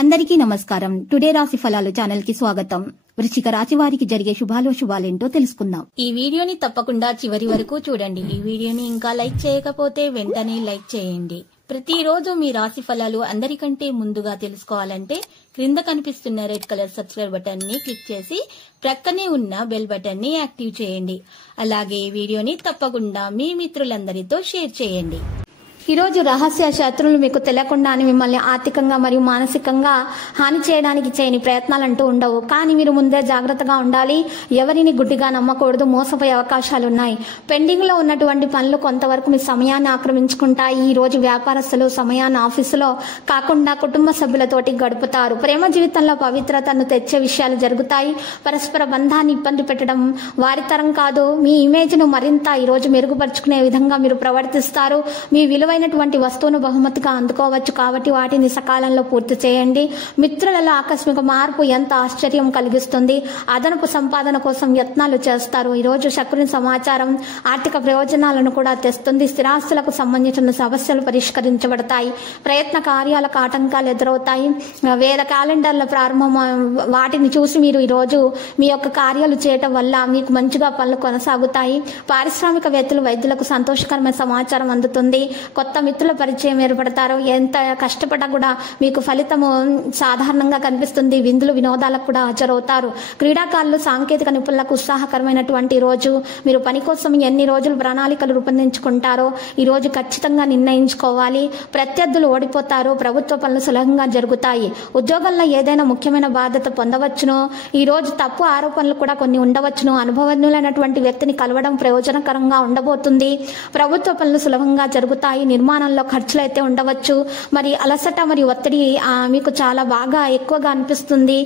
అందరికీ నమస్కారం. టుడే రాశి ఫలాలు ఛానల్ కి స్వాగతం. వృశ్చిక రాశి వారికి జరిగే శుభాలేంటో తెలుసుకుందాం. ఈ వీడియోని తప్పకుండా చివరి వరకు చూడండి. ఈ వీడియోని ఇంకా లైక్ చేయకపోతే వెంటనే లైక్ చేయండి. ప్రతిరోజు మీ రాశి ఫలాలు అందరికంటే ముందుగా తెలుసుకోవాలంటే క్రింద కనిపిస్తున్న రెడ్ కలర్ సబ్స్క్రైబ్ బటన్ ని క్లిక్ చేసి ప్రక్కనే ఉన్న బెల్ బటన్ ని యాక్టివ్ చేయండి. అలాగే ఈ వీడియోని తప్పకుండా మీ మిత్రులందరితో షేర్ చేయండి. ఈ రోజు రహస్య శత్రువులు మీకు తెలియకుండానే మిమ్మల్ని ఆర్థికంగా మరియు మానసికంగా హాని చేయడానికి చేయని ప్రయత్నాలంటూ ఉండవు. కానీ మీరు ముందే జాగ్రత్తగా ఉండాలి. ఎవరిని గుడ్డిగా నమ్మకూడదు. మోసపోయే అవకాశాలు ఉన్నాయి. పెండింగ్ లో ఉన్నటువంటి పనులు కొంతవరకు మీ సమయాన్ని ఆక్రమించుకుంటాయి. ఈ రోజు వ్యాపారస్తులు సమయాన్ని ఆఫీసులో కాకుండా కుటుంబ సభ్యులతోటి గడుపుతారు. ప్రేమ జీవితంలో పవిత్రతను తెచ్చే విషయాలు జరుగుతాయి. పరస్పర బంధాన్ని ఇబ్బంది పెట్టడం వారి తరం కాదు. మీ ఇమేజ్ ను మరింత ఈ రోజు మెరుగుపరుచుకునే విధంగా మీరు ప్రవర్తిస్తారు. మీ విలువైనటువంటి వస్తువును బహుమతిగా అందుకోవచ్చు కాబట్టి వాటిని సకాలంలో పూర్తి చేయండి. మిత్రులలో ఆకస్మిక మార్పు ఎంత ఆశ్చర్యం కలిగిస్తుంది. అదనపు సంపాదన కోసం యత్నాలు చేస్తారు. ఈ రోజు శకుని సమాచారం ఆర్థిక ప్రయోజనాలను కూడా తెస్తుంది. స్థిరాస్తులకు సంబంధించిన సమస్యలు పరిష్కరించబడతాయి. ప్రయత్న కార్యాలకు ఆటంకాలు ఎదురవుతాయి. వేద క్యాలెండర్ల ప్రారంభం వాటిని చూసి మీరు ఈ రోజు మీ యొక్క కార్యాలు చేయటం వల్ల మీకు మంచిగా పనులు కొనసాగుతాయి. పారిశ్రామికవేత్తలు వైద్యులకు సంతోషకరమైన సమాచారం అందుతుంది. కొత్త మిత్రుల పరిచయం ఏర్పడతారు. ఎంత కష్టపడ్డా కూడా మీకు ఫలితము సాధారణంగా కనిపిస్తుంది. విందులు వినోదాలకు కూడా హాజరవుతారు. క్రీడాకారులు సాంకేతిక నిపుణులకు ఉత్సాహకరమైనటువంటి రోజు. మీరు పని కోసం ఎన్ని రోజులు ప్రణాళికలు రూపొందించుకుంటారో ఈ రోజు ఖచ్చితంగా నిర్ణయించుకోవాలి. ప్రత్యర్థులు ఓడిపోతారు. ప్రభుత్వ పనులు సులభంగా జరుగుతాయి. ఉద్యోగంలో ఏదైనా ముఖ్యమైన బాధ్యత పొందవచ్చును. ఈ రోజు తప్పు ఆరోపణలు కూడా కొన్ని ఉండవచ్చును. అనుభవజ్ఞులైనటువంటి వ్యక్తిని కలవడం ప్రయోజనకరంగా ఉండబోతుంది. ప్రభుత్వ పనులు సులభంగా జరుగుతాయి. నిర్మాణంలో ఖర్చులు అయితే ఉండవచ్చు. మరి అలసట మరియు ఒత్తిడి మీకు చాలా బాగా ఎక్కువగా అనిపిస్తుంది.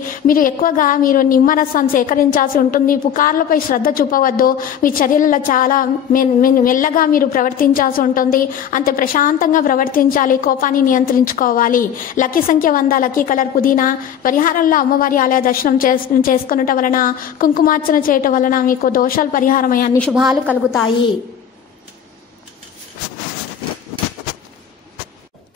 మీరు నిమ్మరసం సేకరించాల్సి ఉంటుంది. పుకార్లపై శ్రద్ధ చూపవద్దు. మీ చర్యలలో చాలా మెల్లగా మీరు ప్రవర్తించాల్సి ఉంటుంది. అంతే ప్రశాంతంగా ప్రవర్తించాలి. కోపాన్ని నియంత్రించుకోవాలి. లక్కీ సంఖ్య 100, లక్కీ కలర్ పుదీనా. పరిహారంలో అమ్మవారి ఆలయ దర్శనం చేసుకునటం వలన, కుంకుమార్చన చేయటం వలన మీకు దోషాలు పరిహారమై అన్ని శుభాలు కలుగుతాయి.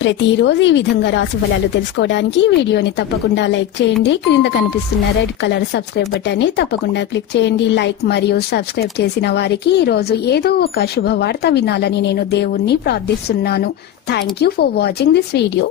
ప్రతిరోజు ఈ విధంగా రాశి ఫలాలు తెలుసుకోవడానికి వీడియోని తప్పకుండా లైక్ చేయండి. క్రింద కనిపిస్తున్న రెడ్ కలర్ సబ్స్క్రైబ్ బటన్ ని తప్పకుండా క్లిక్ చేయండి. లైక్ మరియు సబ్స్క్రైబ్ చేసిన వారికి ఈ రోజు ఏదో ఒక శుభవార్త వినాలని నేను దేవుణ్ణి ప్రార్థిస్తున్నాను. Thank you for watching this video.